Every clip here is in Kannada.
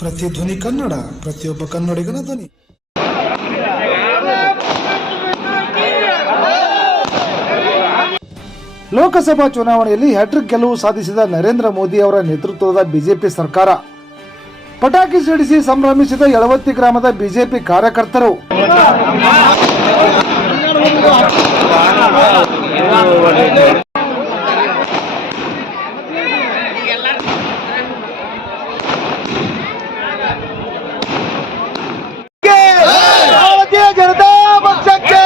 ಪ್ರತಿಧ್ವನಿ ಕನ್ನಡ, ಪ್ರತಿಯೊಬ್ಬ ಕನ್ನಡಿಗನ ಧ್ವನಿ. ಲೋಕಸಭಾ ಚುನಾವಣೆಯಲ್ಲಿ ಹ್ಯಾಟ್ರಿಕ್ ಗೆಲುವು ಸಾಧಿಸಿದ ನರೇಂದ್ರ ಮೋದಿ ಅವರ ನೇತೃತ್ವದ ಬಿಜೆಪಿ ಸರ್ಕಾರ. ಪಟಾಕಿ ಸಿಡಿಸಿ ಸಂಭ್ರಮಿಸಿದ ಯಳವತ್ತಿ ಗ್ರಾಮದ ಬಿಜೆಪಿ ಕಾರ್ಯಕರ್ತರು ಭಾರತೀಯ ಜನತಾ ಪಕ್ಷಕ್ಕೆ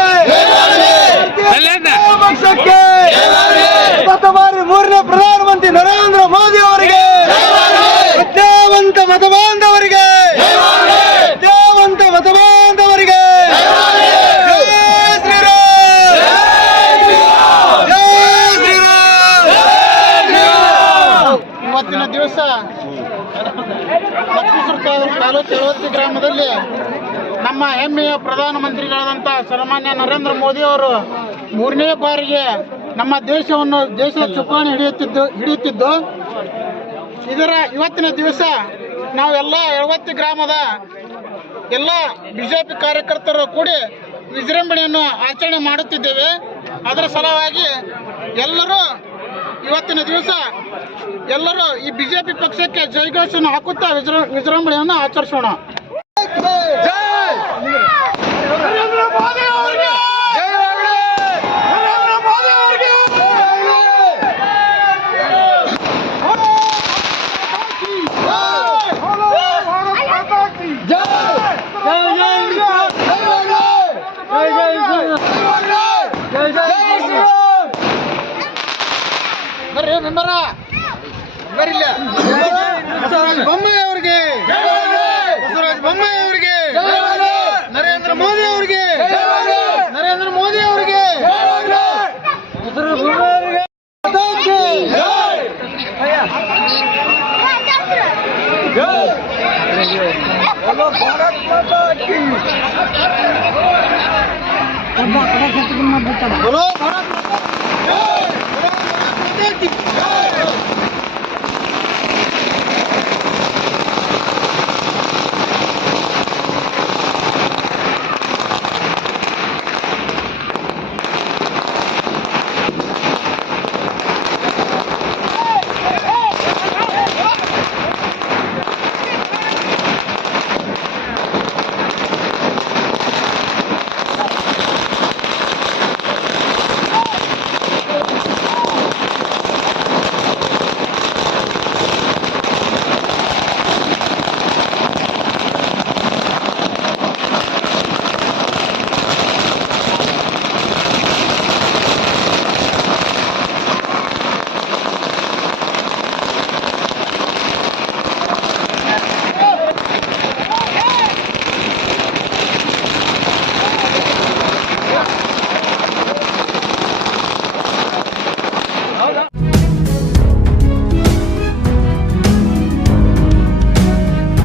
ಪಕ್ಷಕ್ಕೆ ಮತ ಬಾರಿ ಮೂರನೇ ಪ್ರಧಾನಮಂತ್ರಿ ನರೇಂದ್ರ ಮೋದಿ ಅವರಿಗೆ ವಿದ್ಯಾವಂತ ಮತ ಬಾಂಧವರಿಗೆ ದೇವಂತ ಮತ ಬಾಂಧವರಿಗೆ ಜೈ ಶ್ರೀರಾಮ್ ಜೈ ಶ್ರೀರಾಮ್ ಇವತ್ತಿನ ದಿವಸ ತಾಲೂಕು ಯಳವತ್ತಿ ಗ್ರಾಮದಲ್ಲಿ ನಮ್ಮ ಹೆಮ್ಮೆಯ ಪ್ರಧಾನಮಂತ್ರಿಗಳಾದಂಥ ಸನ್ಮಾನ್ಯ ನರೇಂದ್ರ ಮೋದಿ ಅವರು ಮೂರನೇ ಬಾರಿಗೆ ನಮ್ಮ ದೇಶವನ್ನು, ದೇಶದ ಚುಕ್ಕಾಣಿ ಹಿಡಿಯುತ್ತಿದ್ದು ಹಿಡಿಯುತ್ತಿದ್ದು. ಇದರ ಇವತ್ತಿನ ದಿವಸ ನಾವೆಲ್ಲ ಯಳವತ್ತಿ ಗ್ರಾಮದ ಎಲ್ಲ ಬಿಜೆಪಿ ಕಾರ್ಯಕರ್ತರು ಕೂಡಿ ವಿಜೃಂಭಣೆಯನ್ನು ಆಚರಣೆ ಮಾಡುತ್ತಿದ್ದೇವೆ. ಅದರ ಸಲುವಾಗಿ ಎಲ್ಲರೂ ಇವತ್ತಿನ ದಿವಸ ಎಲ್ಲರೂ ಈ ಬಿಜೆಪಿ ಪಕ್ಷಕ್ಕೆ ಜೈಘೋಷನ್ನು ಹಾಕುತ್ತಾ ವಿಜೃ, ವಿಜೃಂಭಣೆಯನ್ನು ಆಚರಿಸೋಣ ನರೇಂದ್ರ ಮೋದಿ ಅವರಿಗೆ ನರೇಂದ್ರ ಮೋದಿ ಅವರಿಗೆ ಬರ್ರಿ ಮೆಂಬರ ಬರಿಲ್ಲ ಬಸವರಾಜ ಬೊಮ್ಮಾಯಿ ಅವರಿಗೆ ಬಸವರಾಜ ಬೊಮ್ಮಾಯಿ ಅವರಿಗೆ ನರೇಂದ್ರ ಮೋದಿ ಅವರಿಗೆ ನರೇಂದ್ರ ಮೋದಿ ಅವರಿಗೆ बोलो भारत माता की जय! बोलो भारत माता की जय!